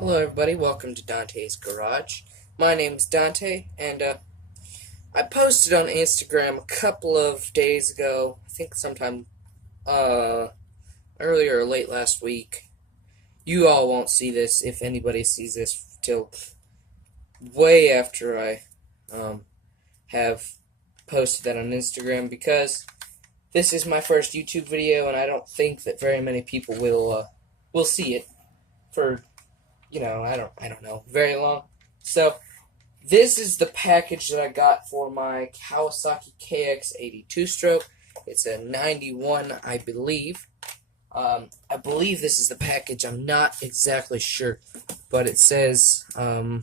Hello everybody, welcome to Dante's Garage. My name is Dante, and I posted on Instagram a couple of days ago, I think sometime earlier or late last week. You all won't see this, if anybody sees this, till way after I have posted that on Instagram, because this is my first YouTube video, and I don't think that very many people will see it for I don't know, very long. So, this is the package that I got for my Kawasaki KX80 two-stroke. It's a 91, I believe. I believe this is the package. I'm not exactly sure, but it says from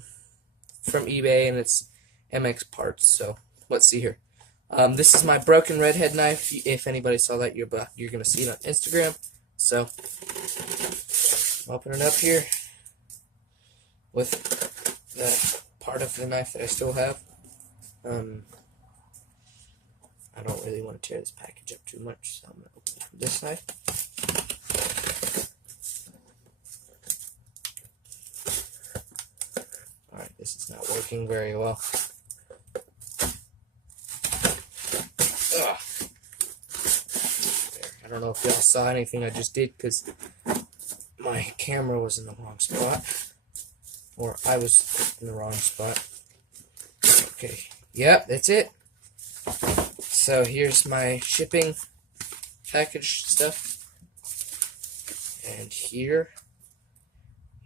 eBay, and it's MX parts. So, let's see here. This is my broken redhead knife. If anybody saw that, you're going to see it on Instagram. So, open it up here with the part of the knife that I still have. I don't really want to tear this package up too much, so I'm going to open it from this side. Alright, this is not working very well. Ugh. There. I don't know if y'all saw anything I just did, because my camera was in the wrong spot. Or I was in the wrong spot. Okay. Yep, that's it. So here's my shipping package stuff. And here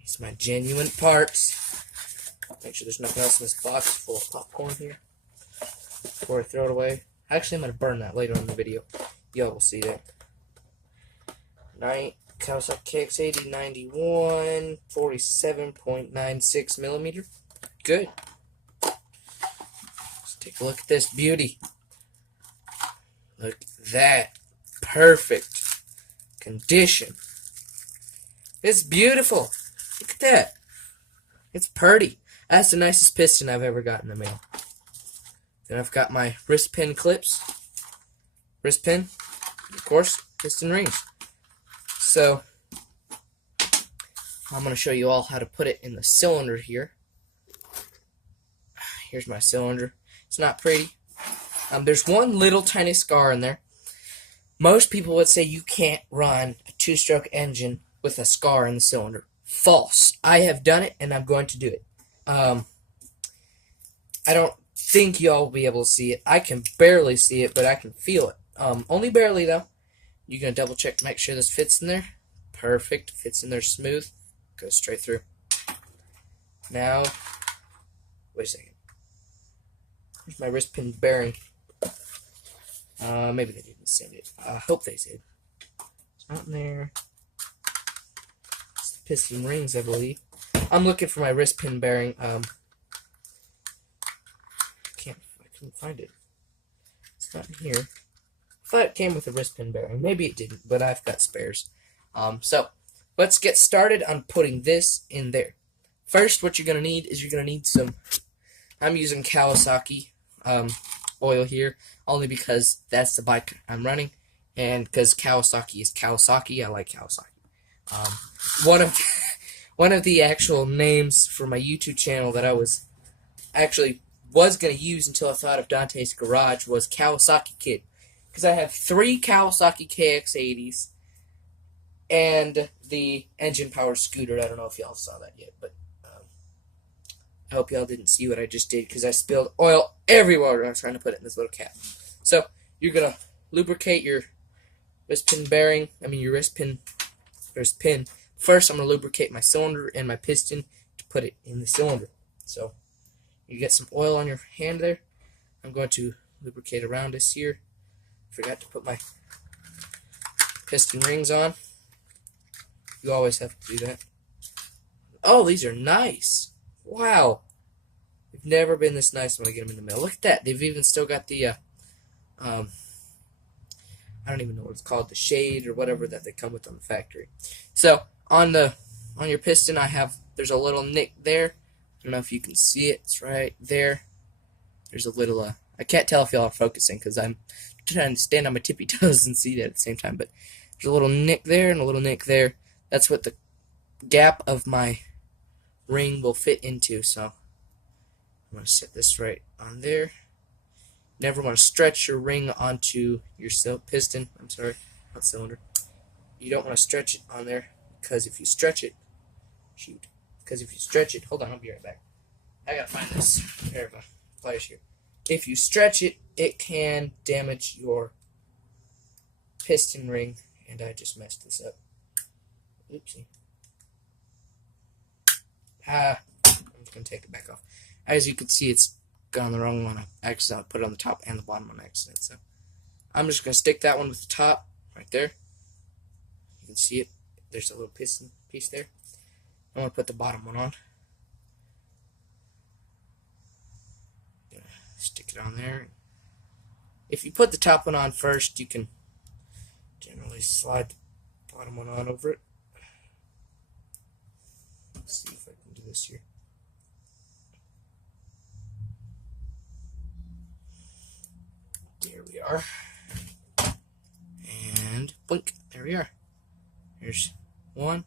is my genuine parts. Make sure there's nothing else in this box full of popcorn here before I throw it away. Actually, I'm going to burn that later in the video. Y'all will see that. Kawasaki KX80 91, 47.96 millimeter. Good. Let's take a look at this beauty. Look at that. Perfect condition. It's beautiful. Look at that. It's pretty. That's the nicest piston I've ever got in the mail. Then I've got my wrist pin clips. Wrist pin. Of course, piston rings. So, I'm going to show you all how to put it in the cylinder here. Here's my cylinder. It's not pretty. There's one little tiny scar in there. Most people would say you can't run a two-stroke engine with a scar in the cylinder. False. I have done it, and I'm going to do it. I don't think y'all will be able to see it. I can barely see it, but I can feel it. Only barely, though. You're going to double check to make sure this fits in there. Perfect. Fits in there smooth. Goes straight through. Now, wait a second. Here's my wrist pin bearing. Maybe they didn't send it. I hope they did. It's not in there. It's the piston rings, I believe. I'm looking for my wrist pin bearing. I couldn't find it. It's not in here. I thought it came with a wrist pin bearing. Maybe it didn't, but I've got spares. So, let's get started on putting this in there. First, what you're going to need is you're going to need some, I'm using Kawasaki oil here, only because that's the bike I'm running, and because Kawasaki is Kawasaki, I like Kawasaki. One of the actual names for my YouTube channel that I was going to use until I thought of Dante's Garage was Kawasaki Kid. Because I have 3 Kawasaki KX80s and the engine-powered scooter. I don't know if y'all saw that yet, but I hope y'all didn't see what I just did, because I spilled oil everywhere when I was trying to put it in this little cap. So, you're going to lubricate your wrist pin bearing, your wrist pin. First, I'm going to lubricate my cylinder and my piston to put it in the cylinder. So, you get some oil on your hand there. I'm going to lubricate around this here. Forgot to put my piston rings on. You always have to do that. Oh, these are nice. Wow. They've never been this nice when I get them in the mail. Look at that. They've even still got the, I don't even know what it's called, the shade or whatever that they come with on the factory. So, on your piston, there's a little nick there. I don't know if you can see it. It's right there. There's a little, I can't tell if y'all are focusing because I'm trying to stand on my tippy toes and see that at the same time, but there's a little nick there and a little nick there. That's what the gap of my ring will fit into. So I'm going to set this right on there. Never want to stretch your ring onto your piston. I'm sorry, not cylinder. You don't want to stretch it on there because if you stretch it, hold on, I'll be right back. I gotta find this pair of pliers here. If you stretch it, it can damage your piston ring, and I just messed this up. Oopsie. I'm just gonna take it back off. As you can see, it's gone the wrong one. I accidentally put it on the top and the bottom on accident. So I'm just gonna stick that one with the top right there. You can see it. There's a little piston piece there. I'm gonna put the bottom one on. Stick it on there. If you put the top one on first, you can generally slide the bottom one on over it. Let's see if I can do this here. There we are. And blink. There we are. Here's 1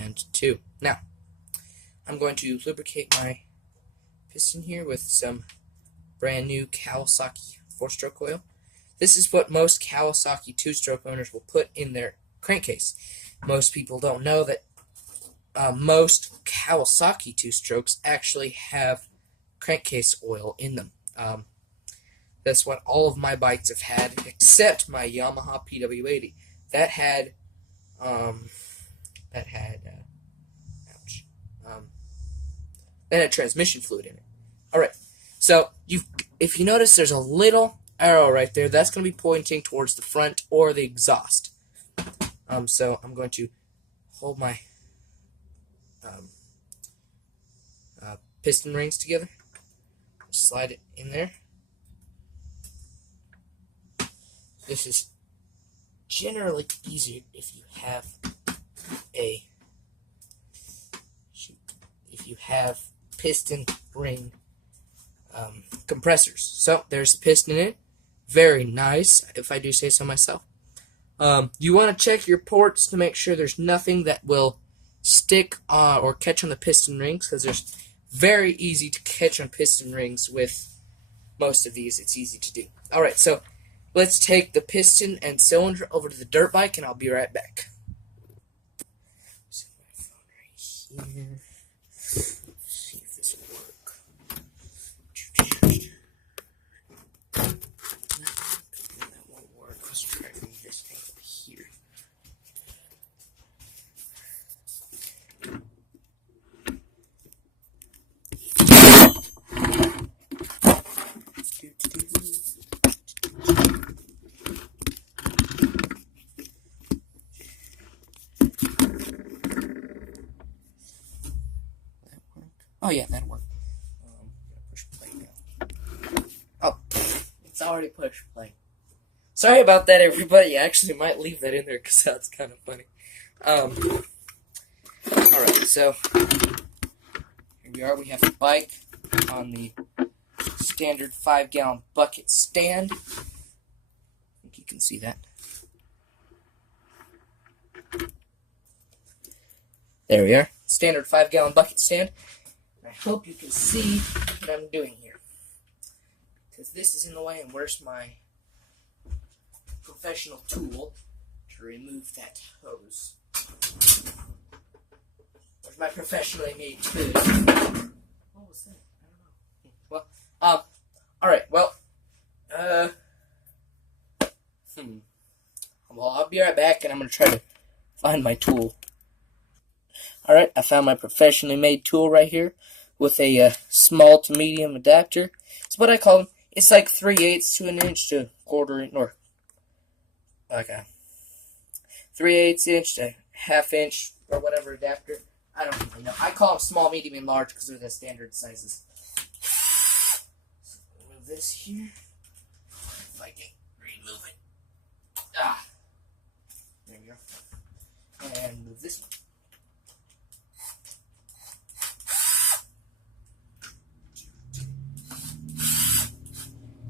and 2. Now, I'm going to lubricate my piston here with some brand new Kawasaki 4-stroke oil. This is what most Kawasaki 2-stroke owners will put in their crankcase. Most people don't know that most Kawasaki 2-strokes actually have crankcase oil in them. That's what all of my bikes have had, except my Yamaha PW80. That had transmission fluid in it. Alright, so if you notice there's a little arrow right there, that's going to be pointing towards the front or the exhaust. So I'm going to hold my piston rings together, slide it in there. This is generally easier if you have piston ring compressors. So there's the piston in it. Very nice, if I do say so myself. You want to check your ports to make sure there's nothing that will stick or catch on the piston rings, because there's very easy to catch on piston rings with most of these. It's easy to do. Alright, so let's take the piston and cylinder over to the dirt bike, and I'll be right back. Set my phone right here. Let's see if this will work. That won't work. Let's try from this thing up here. Oh yeah, that'll work. Push play now. Oh, it's already push play. Sorry about that, everybody. I actually might leave that in there because that's kind of funny. Alright, so here we are. We have the bike on the standard 5-gallon bucket stand. I think you can see that. There we are. Standard 5-gallon bucket stand. I hope you can see what I'm doing here, because this is in the way, and where's my professional tool to remove that hose? Where's my professionally made tool? What was that? I don't know. Well, alright, well, well, I'll be right back, and I'm going to try to find my tool. Alright, I found my professionally made tool right here with a small to medium adapter. It's what I call them. It's like 3/8 to an inch to quarter inch, or like a 3/8 inch to ½ inch, or whatever adapter. I don't really know. I call them small, medium, and large because they're the standard sizes. So remove this here. If I can remove it. There we go. And move this one.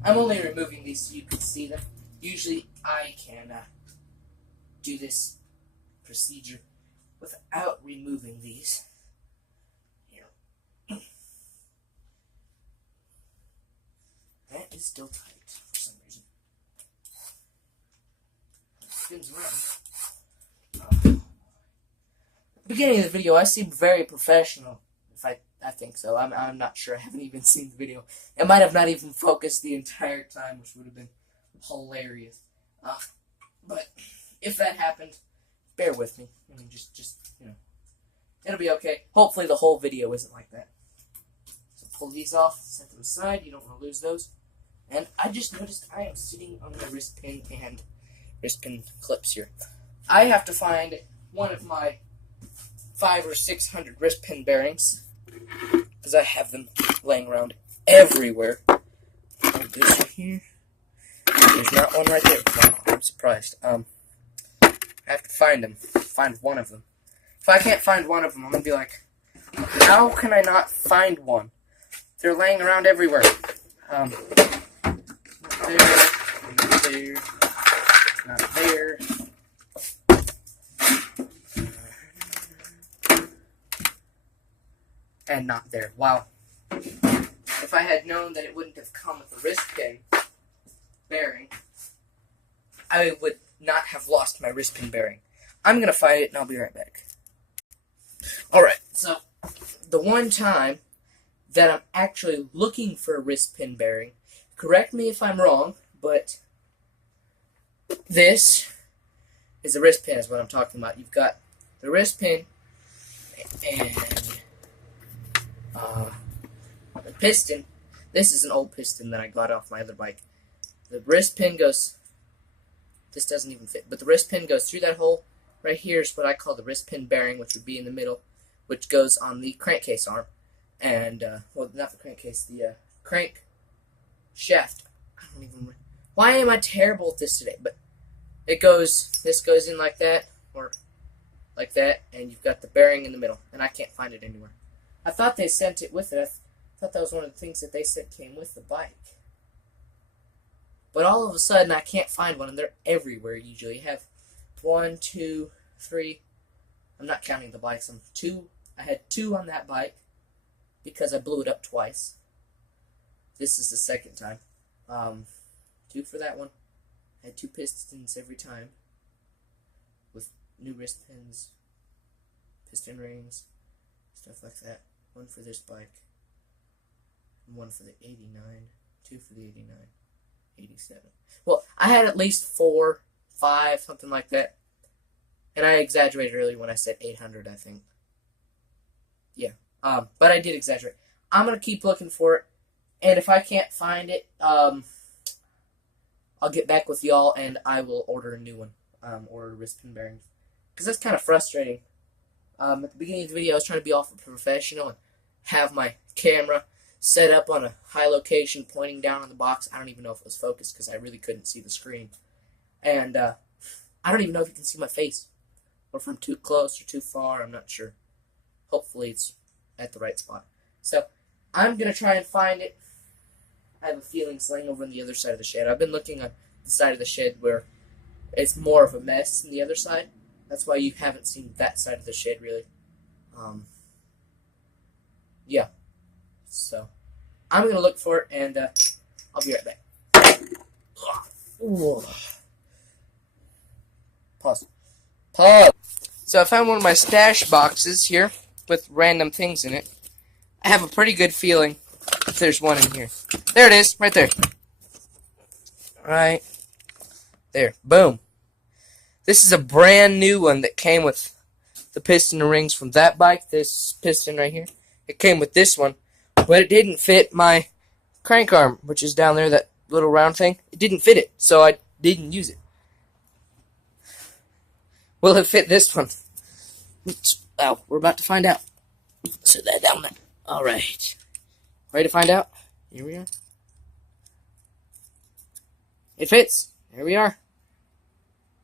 I'm only removing these so you can see them. Usually I can do this procedure without removing these. is still tight for some reason. It spins around. Beginning of the video, I seem very professional. I think so. I'm not sure. I haven't even seen the video. It might have not even focused the entire time, which would have been hilarious. But if that happened, bear with me. I mean, just it'll be okay. Hopefully, the whole video isn't like that. So pull these off, set them aside. You don't want to lose those. And I just noticed I am sitting on my wrist pin and wrist pin clips here. I have to find one of my 500 or 600 wrist pin bearings because I have them laying around everywhere. Hold this one here. There's not one right there. Wow, I'm surprised. I have to find them. Find one of them. If I can't find one of them, I'm gonna be like, how can I not find one? They're laying around everywhere. Not there. Not there. And not there. Wow. If I had known that it wouldn't have come with a wrist pin bearing, I would not have lost my wrist pin bearing. I'm going to find it and I'll be right back. Alright, so the one time that I'm actually looking for a wrist pin bearing, correct me if I'm wrong, but this is a wrist pin is what I'm talking about. You've got the wrist pin and the piston. This is an old piston that I got off my other bike. The wrist pin goes, this doesn't even fit, but the wrist pin goes through that hole. Right here is what I call the wrist pin bearing, which would be in the middle, which goes on the crankcase arm. And, well, not the crankcase, the crank shaft. I don't even remember. Why am I terrible at this today? But it goes, this goes in like that, or like that, and you've got the bearing in the middle, and I can't find it anywhere. I thought they sent it with it. I thought that was one of the things that they said came with the bike. But all of a sudden, I can't find one, and they're everywhere usually. You have 1, 2, 3. I'm not counting the bikes. I had 2 on that bike because I blew it up twice. This is the second time. 2 for that one. I had 2 pistons every time with new wrist pins, piston rings, stuff like that. 1 for this bike, 1 for the 89, 2 for the 89, 87. Well, I had at least 4, 5, something like that. And I exaggerated earlier when I said 800, I think. Yeah, but I did exaggerate. I'm going to keep looking for it, and if I can't find it, I'll get back with y'all, and I will order a new one, order wrist pin bearings. Because that's kind of frustrating. At the beginning of the video, I was trying to be all professional and have my camera set up on a high location pointing down on the box. I don't even know if it was focused because I really couldn't see the screen. And I don't even know if you can see my face. Or if I'm too close or too far, I'm not sure. Hopefully it's at the right spot. So, I'm going to try and find it. I have a feeling it's laying over on the other side of the shed. I've been looking on the side of the shed where it's more of a mess than the other side. That's why you haven't seen that side of the shed, really. Yeah. So, I'm going to look for it, and I'll be right back. Ooh. Pause. So, I found one of my stash boxes here with random things in it. I have a pretty good feeling if there's one in here. There it is, right there. Right there. Boom. This is a brand new one that came with the piston and rings from that bike. This piston right here. It came with this one, but it didn't fit my crank arm, which is down there, that little round thing. It didn't fit it, so I didn't use it. Will it fit this one? Oh, we're about to find out. Set that down there. Alright. Ready to find out? Here we are. It fits. Here we are.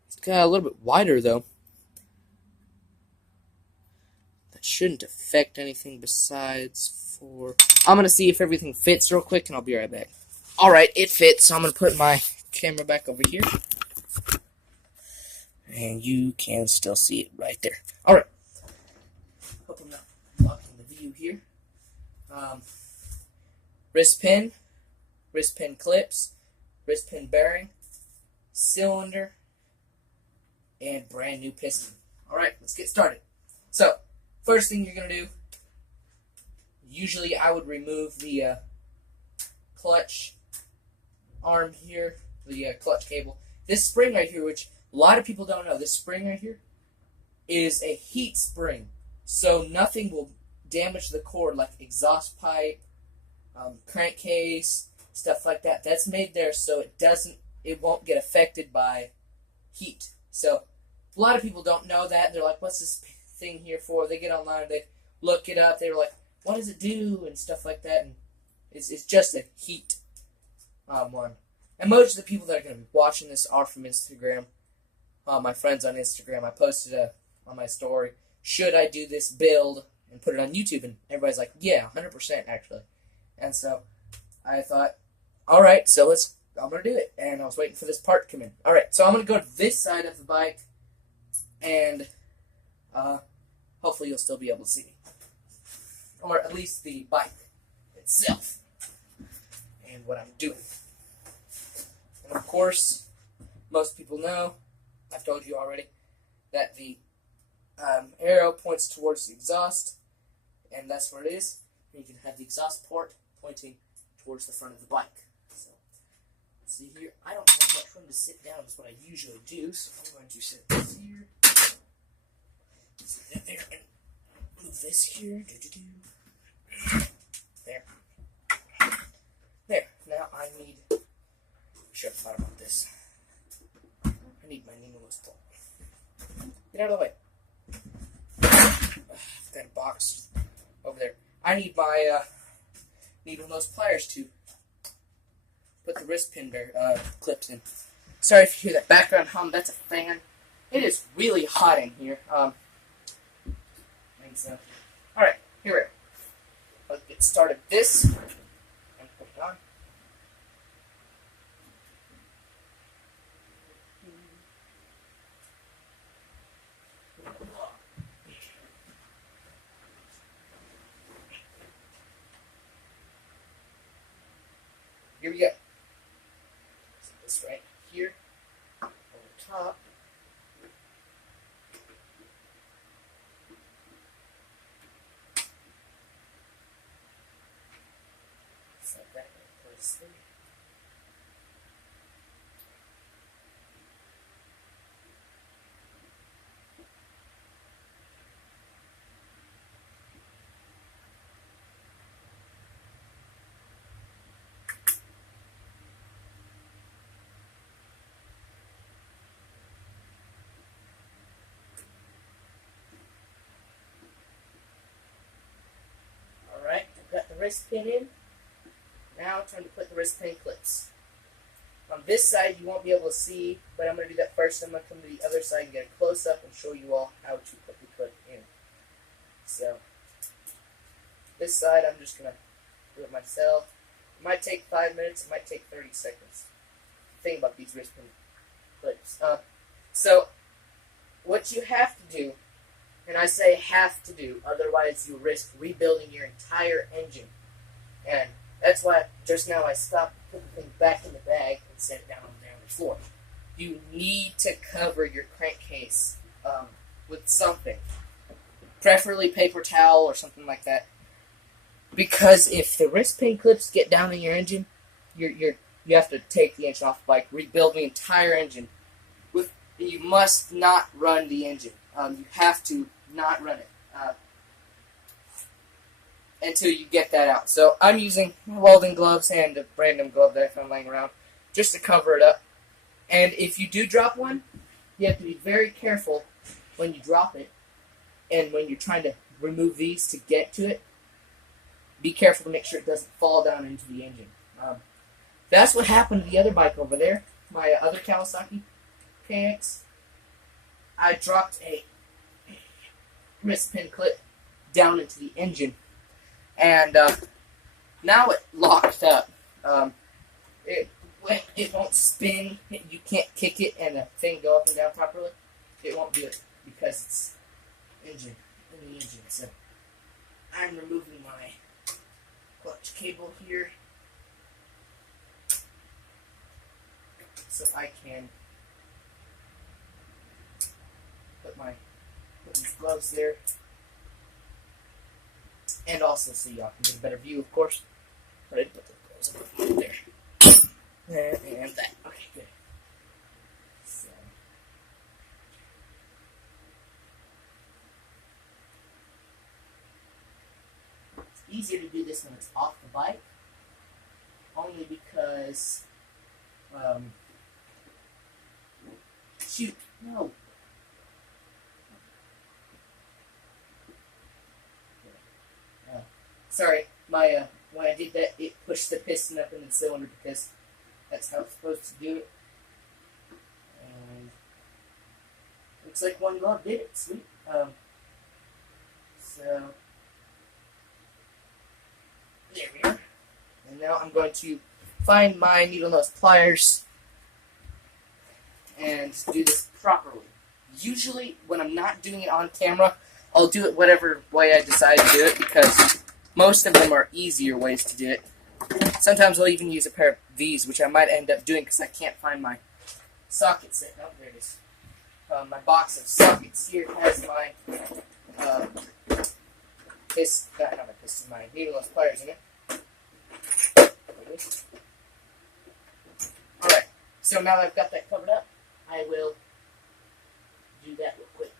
It's got a little bit wider, though. That shouldn't affect anything besides for... I'm going to see if everything fits real quick, and I'll be right back. Alright, it fits, so I'm going to put my camera back over here. And you can still see it right there. Alright. Hope I'm not blocking the view here. Wrist pin. wrist pin clips, wrist pin bearing, cylinder, and brand new piston. Alright, let's get started. So, first thing you're going to do, usually I would remove the clutch arm here, the clutch cable. This spring right here, which a lot of people don't know, this spring right here is a heat spring. So nothing will damage the cord like exhaust pipe, crankcase, stuff like that. That's made there so it won't get affected by heat. So a lot of people don't know that. They're like, what's this thing here for? They get online, they look it up, they're like, what does it do? And stuff like that. And it's just a heat one. And most of the people that are going to be watching this are from Instagram. My friends on Instagram. I posted on my story, should I do this build and put it on YouTube? And everybody's like, yeah, 100% actually. And so I thought, all right, so I'm going to do it. And I was waiting for this part to come in. All right, so I'm going to go to this side of the bike, and hopefully you'll still be able to see me. Or at least the bike itself and what I'm doing. And of course, most people know, I've told you already, that the arrow points towards the exhaust, and that's where it is. And you can have the exhaust port pointing towards the front of the bike. So, let's see here. I don't have much room to sit down, is what I usually do, so I'm going to sit this here, sit that there, and move this here. There. There. Now I need. Should have thought about this. I need my needleless pull. Get out of the way. I've got a box over there. I need my needle-nose pliers to put the wrist pin clips in. Sorry if you hear that background hum. That's a fan. It is really hot in here. And so, all right, here we are. Let's get started. This and put it on. Here we go. Set this right here on the top. Set that in place there. Alright, I've got the wrist pin in. Now time to put the wrist pin clips. On this side you won't be able to see, but I'm going to do that first. I'm going to come to the other side and get a close-up and show you all how to put the clip in. So, this side I'm just going to do it myself. It might take 5 minutes, it might take 30 seconds. Think about these wrist pin clips. So, what you have to do, and I say have to do, otherwise you risk rebuilding your entire engine. And that's why just now I stopped, put the thing back in the bag, and set it down on the floor. You need to cover your crankcase with something, preferably paper towel or something like that. Because if the wrist pin clips get down in your engine, you have to take the engine off the bike, rebuild the entire engine. You must not run the engine. You have to not run it until you get that out. So I'm using welding gloves and a random glove that I found laying around just to cover it up. And if you do drop one, you have to be very careful when you drop it, and when you're trying to remove these to get to it, be careful to make sure it doesn't fall down into the engine. That's what happened to the other bike over there, my other Kawasaki KX. I dropped a wrist pin clip down into the engine, and now it locked up. It won't spin. You can't kick it and the thing go up and down properly. It won't do it because it's in the engine. So I'm removing my clutch cable here. so I can put these gloves there, and also so y'all can get a better view, of course. But I put the gloves over there. And that. Okay, good. So. It's easier to do this when it's off the bike, only because, shoot, no. Sorry, my, when I did that, it pushed the piston up in the cylinder because that's how it's supposed to do it. And looks like one glove did it. Sweet. So there we are. And now I'm going to find my needle nose pliers and do this properly. Usually, when I'm not doing it on camera, I'll do it whatever way I decide to do it because most of them are easier ways to do it. Sometimes I'll even use a pair of these, which I might end up doing because I can't find my socket set. Oh, there it is. My box of sockets here has my my needle nose pliers in it. Alright, so now that I've got that covered up, I will do that real quick.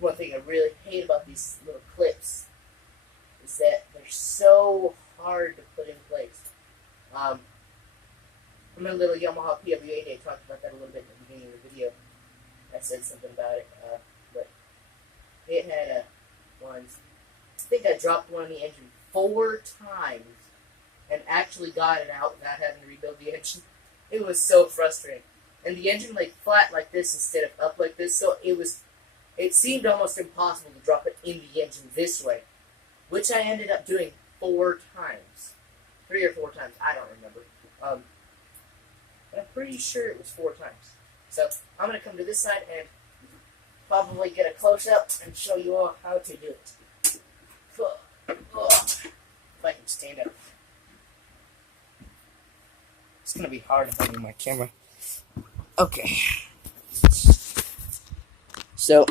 One thing I really hate about these little clips is that they're so hard to put in place. I'm a little Yamaha PW80. I talked about that a little bit in the beginning of the video. I said something about it, but it had ones. I think I dropped one in the engine 4 times and actually got it out without having to rebuild the engine. It was so frustrating. And the engine lay flat like this instead of up like this, so it seemed almost impossible to drop it in the engine this way, which I ended up doing 4 times. 3 or 4 times, I don't remember. But I'm pretty sure it was 4 times. So I'm going to come to this side and probably get a close-up and show you all how to do it. If I can stand up. It's going to be hard if I move my camera. Okay. So,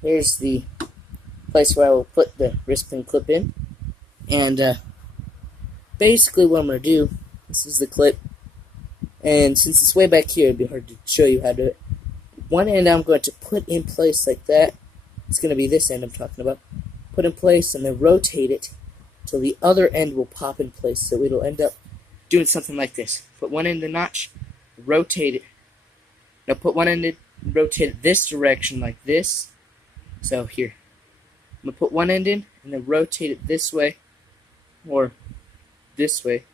here's the place where I will put the wrist pin clip in. And basically what I'm going to do, this is the clip. And since it's way back here, it'd be hard to show you how to do it. One end I'm going to put in place like that. It's going to be this end I'm talking about. Put in place and then rotate it till the other end will pop in place. So it'll end up doing something like this. Put one end in the notch, rotate it. Now put one end in, rotate it this direction like this. So here. I'm going to put one end in and then rotate it this way or this way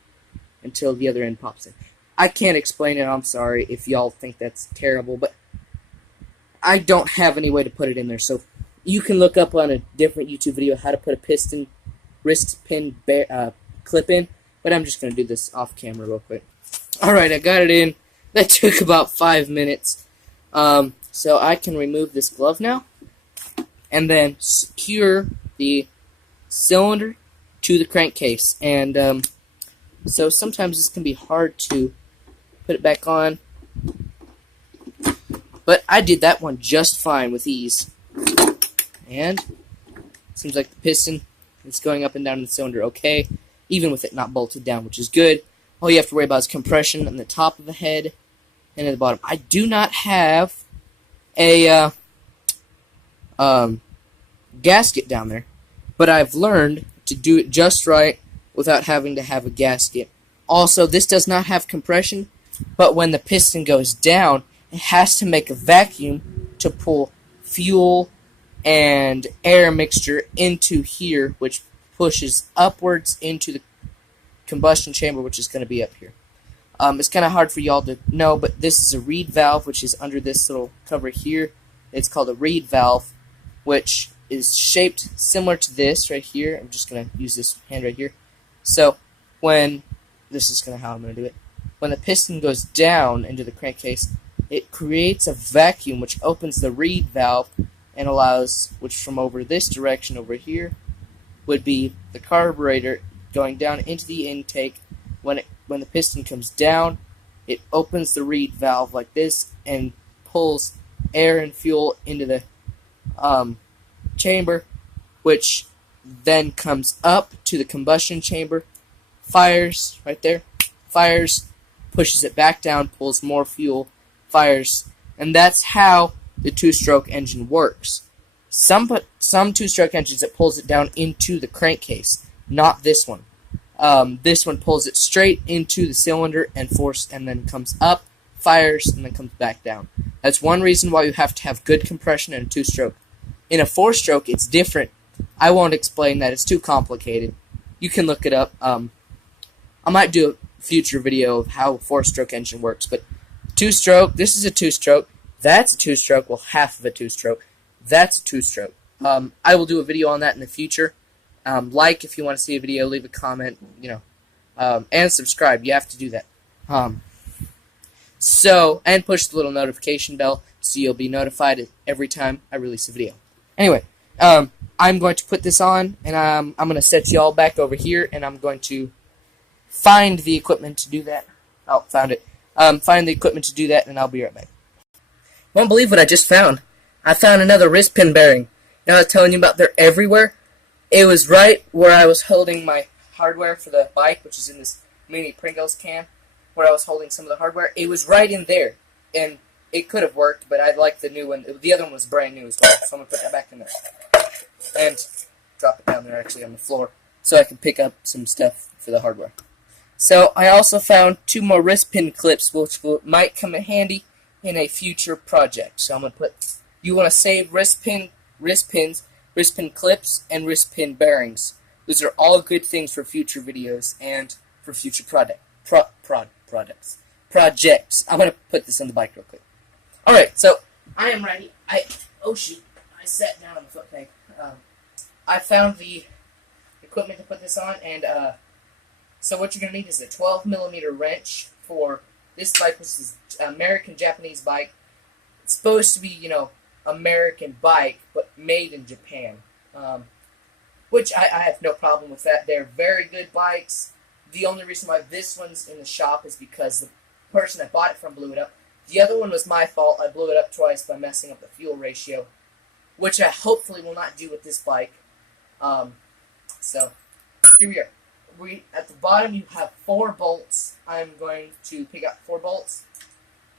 until the other end pops in. I can't explain it, I'm sorry if y'all think that's terrible, but I don't have any way to put it in there. So you can look up on a different YouTube video how to put a piston wrist pin clip in, but I'm just going to do this off camera real quick. Alright, I got it in. That took about 5 minutes. So I can remove this glove now and then secure the cylinder to the crankcase. And so sometimes this can be hard to put it back on, but I did that one just fine with ease. And seems like the piston is going up and down in the cylinder okay, even with it not bolted down, which is good. All you have to worry about is compression on the top of the head and at the bottom. I do not have a gasket down there, but I've learned to do it just right without having to have a gasket. Also, this does not have compression, but when the piston goes down, it has to make a vacuum to pull fuel and air mixture into here, which pushes upwards into the combustion chamber, which is going to be up here. It's kind of hard for y'all to know, but this is a reed valve, which is under this little cover here. It's called a reed valve, which is shaped similar to this right here. I'm just going to use this hand right here. So when this is kind of how I'm going to do it. When the piston goes down into the crankcase, it creates a vacuum which opens the reed valve and allows, which from over this direction over here would be the carburetor going down into the intake. When the piston comes down, it opens the reed valve like this and pulls air and fuel into the chamber, which then comes up to the combustion chamber, fires right there, fires, pushes it back down, pulls more fuel, fires, and that's how the two-stroke engine works. Some two-stroke engines, it pulls it down into the crankcase, not this one. This one pulls it straight into the cylinder and then comes up, fires, and then comes back down. That's one reason why you have to have good compression in a two-stroke. In a four-stroke, it's different. I won't explain that. It's too complicated. You can look it up. I might do a future video of how a four-stroke engine works, but two-stroke, this is a two-stroke. That's a two-stroke. Well, half of a two-stroke. That's a two-stroke. I will do a video on that in the future. Like if you want to see a video, leave a comment, and subscribe. You have to do that. And push the little notification bell so you'll be notified every time I release a video. Anyway, I'm going to put this on, and I'm going to set you all back over here, and I'm going to find the equipment to do that. Oh, found it. Find the equipment to do that, and I'll be right back. Won't believe what I just found. I found another wrist pin bearing. Now I was telling you about they're everywhere. It was right where I was holding my hardware for the bike, which is in this mini Pringles can, where I was holding some of the hardware. It was right in there, and it could have worked, but I like the new one. The other one was brand new as well, so I'm going to put that back in there. And drop it down there, actually, on the floor, so I can pick up some stuff for the hardware. So I also found 2 more wrist pin clips, which might come in handy in a future project. So I'm going to put, you want to save wrist pins, wrist pin clips, and wrist pin bearings. Those are all good things for future videos and for future projects. I'm going to put this on the bike real quick. Alright, so I am ready. Oh shoot, I sat down on the foot peg. I found the equipment to put this on, and so what you're going to need is a 12mm wrench for this bike. This is an American-Japanese bike. It's supposed to be, American bike, but made in Japan. Which I have no problem with that. They're very good bikes. The only reason why this one's in the shop is because the person I bought it from blew it up. The other one was my fault. I blew it up twice by messing up the fuel ratio, which I hopefully will not do with this bike. So, here we are. At the bottom, you have 4 bolts. I'm going to pick up 4 bolts.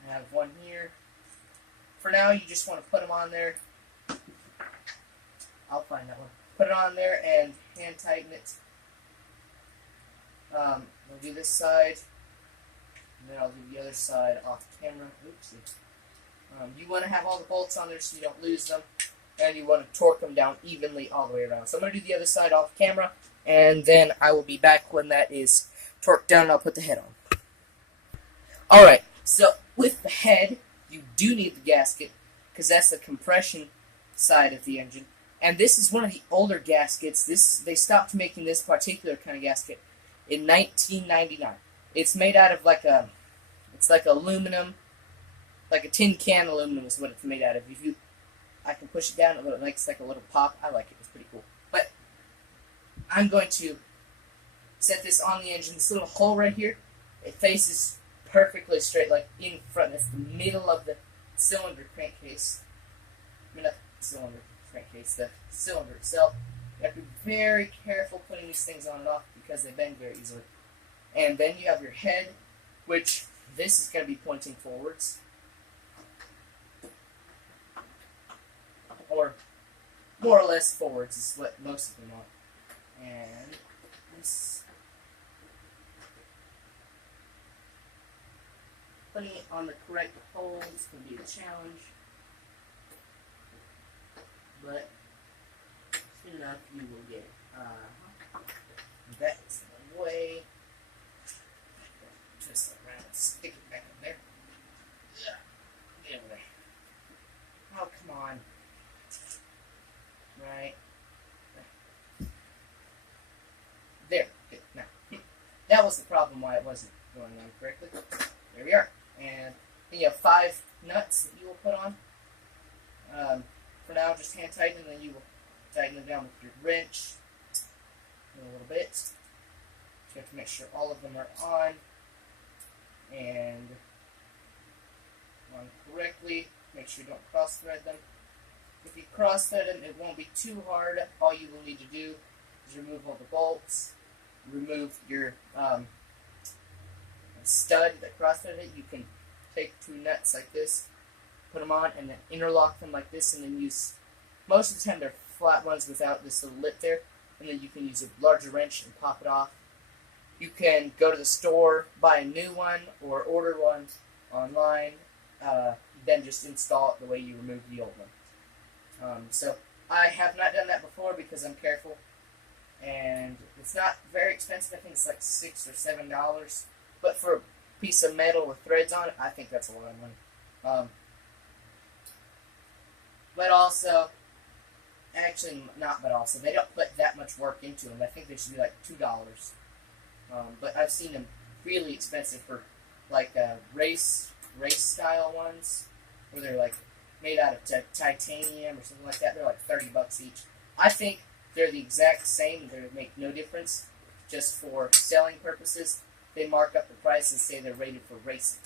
I have one here. For now, you just want to put them on there. I'll find that one. Put it on there and hand tighten it. I'll do this side, and then I'll do the other side off camera. Oopsie. You want to have all the bolts on there so you don't lose them, and you want to torque them down evenly all the way around. So I'm going to do the other side off camera, and then I will be back when that is torqued down, and I'll put the head on. Alright, so with the head, you do need the gasket, because that's the compression side of the engine. And this is one of the older gaskets. They stopped making this particular kind of gasket in 1999. It's made out of it's like aluminum, like a tin can aluminum is what it's made out of. I can push it down, it makes like a little pop. I like it. It's pretty cool. But I'm going to set this on the engine. This little hole right here, it faces perfectly straight, like in front. That's the middle of the cylinder crankcase. I mean, not the cylinder crankcase, the cylinder itself. You have to be very careful putting these things on and off because they bend very easily. And then you have your head, which this is going to be pointing forwards. Or more or less forwards is what most of them are. And this putting it on the correct holes can be a challenge, but soon enough you will get it. That's the way. Twist it around, stick it back in there. Get over there. Oh, come on. Right. There. Okay, now, that was the problem why it wasn't going on correctly. There we are. And then you have 5 nuts that you will put on. For now, just hand tighten, and then you will tighten them down with your wrench in a little bit. You have to make sure all of them are on and on correctly. Make sure you don't cross thread them. If you cross thread them, it won't be too hard. All you will need to do is remove all the bolts, remove your stud that cross threaded it. You can take 2 nuts like this, put them on, and then interlock them like this, and then use, most of the time they're flat ones without this little lip there, and then you can use a larger wrench and pop it off. You can go to the store, buy a new one, or order one online, then just install it the way you removed the old one. So I have not done that before because I'm careful, and it's not very expensive. I think it's like $6 or $7, but for a piece of metal with threads on it, I think that's a lot of money. But also, actually not but also, they don't put that much work into them. I think they should be like $2. But I've seen them really expensive for like race style ones, where they're like made out of titanium or something like that. They're like $30 each. I think they're the exact same. They make no difference. Just for selling purposes, they mark up the price and say they're rated for racing.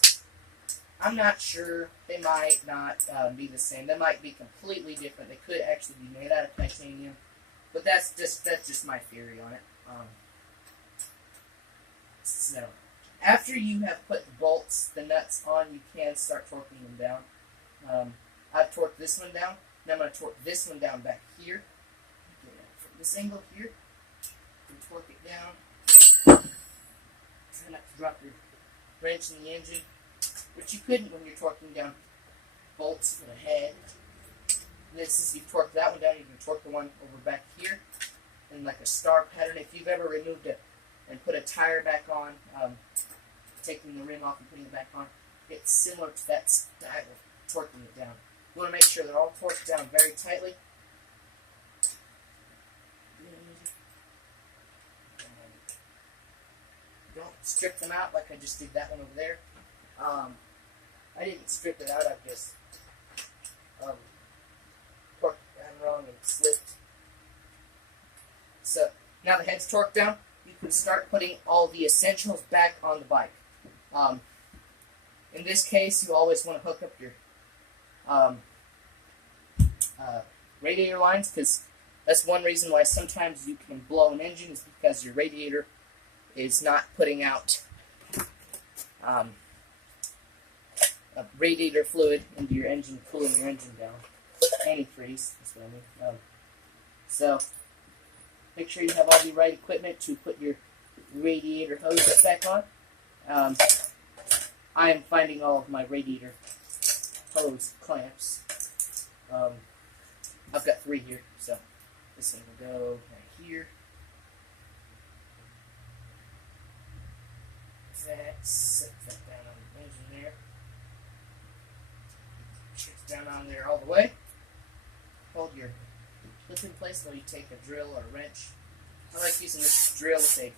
I'm not sure. They might not be the same. They might be completely different. They could actually be made out of titanium, but that's just my theory on it. So, after you have put the bolts, the nuts on, you can start torquing them down. I've torqued this one down. Now I'm going to torque this one down back here. Get it from this angle here. And torque it down. Try not to drop your wrench in the engine, which you couldn't when you're torquing down bolts for the head. This is, you torque that one down, you can torque the one over back here in like a star pattern. If you've ever removed it and put a tire back on, taking the rim off and putting it back on, it's similar to that style of torquing it down. You want to make sure they're all torqued down very tightly. Don't strip them out like I just did that one over there. I didn't strip it out, I just torqued it down wrong and slipped. So, now the head's torqued down, you can start putting all the essentials back on the bike. In this case, you always want to hook up your radiator lines, because that's one reason why sometimes you can blow an engine, is because your radiator is not putting out radiator fluid into your engine, cooling your engine down. Antifreeze, that's what I mean. So, make sure you have all the right equipment to put your radiator hose back on. I am finding all of my radiator hose clamps. I've got 3 here, so this one will go right here. Set that down on the engine there. Sure it's down on there all the way. Hold your clip in place while you take a drill or a wrench. I like using this drill with a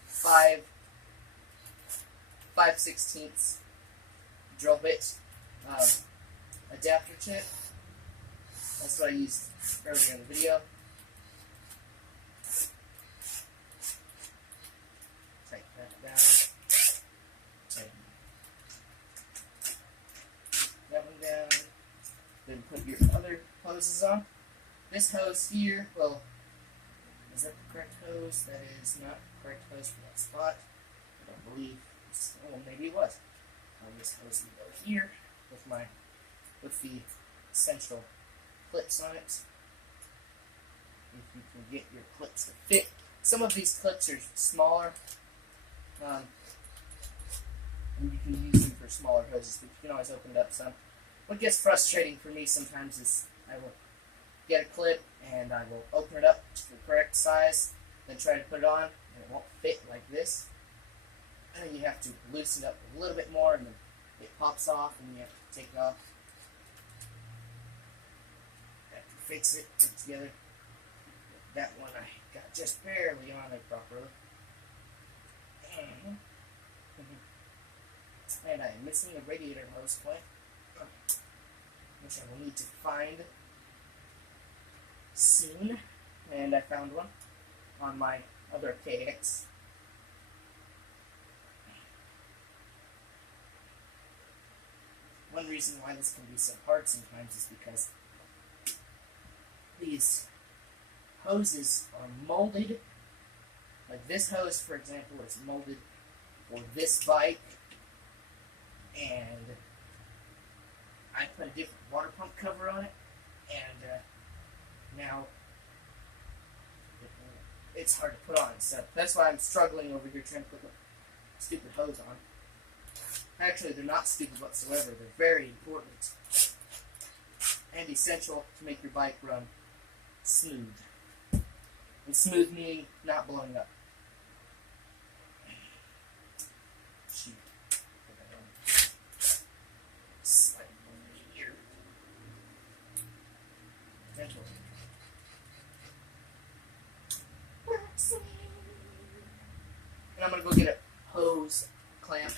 5/16 drill bit adapter tip. That's what I used earlier in the video. Take that down. Take that one down. Then put your other hoses on. This hose here, well, is that the correct hose? That is not the correct hose for that spot. I don't believe. Oh, maybe it was. This hose will go here with the essential clips on it. If you can get your clips to fit. Some of these clips are smaller, and you can use them for smaller hoses, but you can always open it up some. What gets frustrating for me sometimes is I will get a clip and I will open it up to the correct size, then try to put it on, and it won't fit like this. And then you have to loosen it up a little bit more, and then it pops off, and you have to take it off. Have to fix it, put it together. That one I got just barely on it properly. And I am missing a radiator hose point, which I will need to find soon. And I found one on my other KX. One reason why this can be so hard sometimes is because these hoses are molded. Like this hose, for example, is molded for this bike, and I put a different water pump cover on it, and now it's hard to put on. So that's why I'm struggling over here trying to put the stupid hose on. Actually, they're not stupid whatsoever. They're very important and essential to make your bike run smooth. And smooth meaning not blowing up. Shoot. Slide over here. Gentle. And I'm going to go get a hose clamp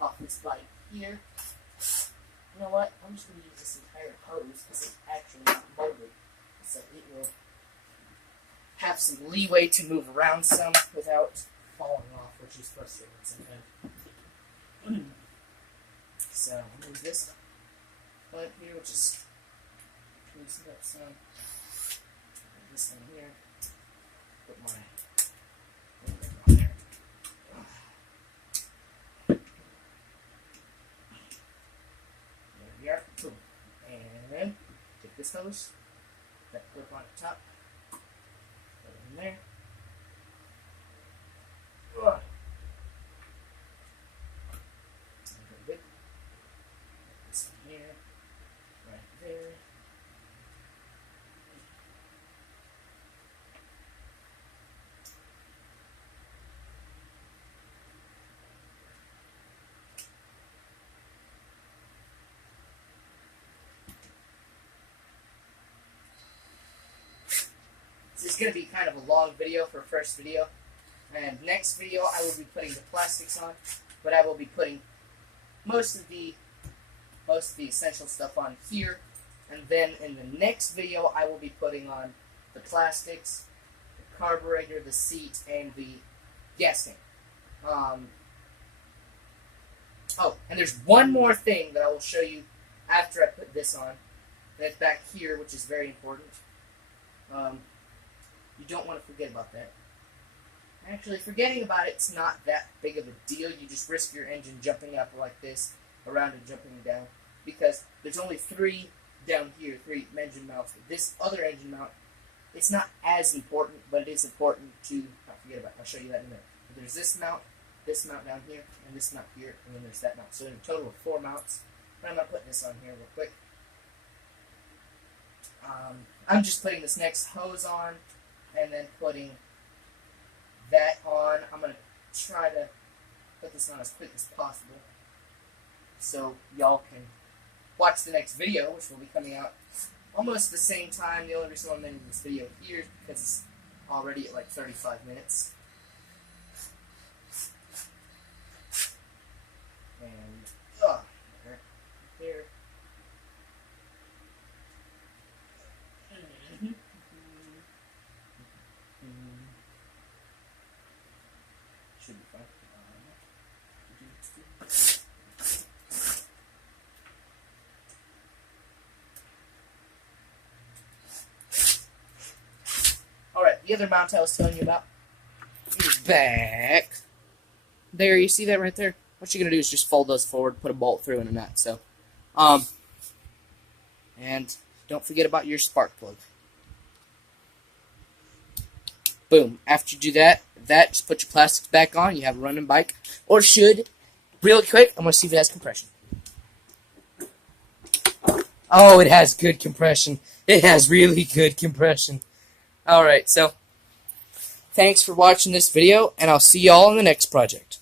off this bike here. You know what? I'm just going to use this entire hose because it's actually not molded. So it will have some leeway to move around some without falling off, which is frustrating sometimes. So I'll move this clamp here, which is loosen up some. Put this in here. Put my on there. There we are. Boom. And take this hose, that clip on the top, put it in there. Good. Put this in here, right there. This is going to be kind of a long video for a first video, and next video I will be putting the plastics on, but I will be putting most of the essential stuff on here, and then in the next video I will be putting on the plastics, the carburetor, the seat, and the gas tank. Oh, and there's one more thing that I will show you after I put this on. That's back here, which is very important. You don't want to forget about that. Actually, forgetting about it's not that big of a deal. You just risk your engine jumping up like this, around and jumping down, because there's only 3 down here, 3 engine mounts. This other engine mount, it's not as important, but it is important to not forget about. I'll show you that in a minute. But there's this mount down here, and this mount here, and then there's that mount. So in a total of 4 mounts. But I'm going to put this on here real quick. I'm just putting this next hose on, and then putting that on. I'm going to try to put this on as quick as possible so y'all can watch the next video, which will be coming out almost the same time. The only reason why I'm making this video here is because it's already at like 35 minutes. And, here. Should be fine. Alright, the other mount I was telling you about is back there. You see that right there? What you're going to do is just fold those forward, put a bolt through and a nut. So, and don't forget about your spark plug. Boom. After you do that, just put your plastics back on. You have a running bike, or should. Real quick, I'm going to see if it has compression. Oh, it has good compression. It has really good compression. Alright, so thanks for watching this video, and I'll see y'all in the next project.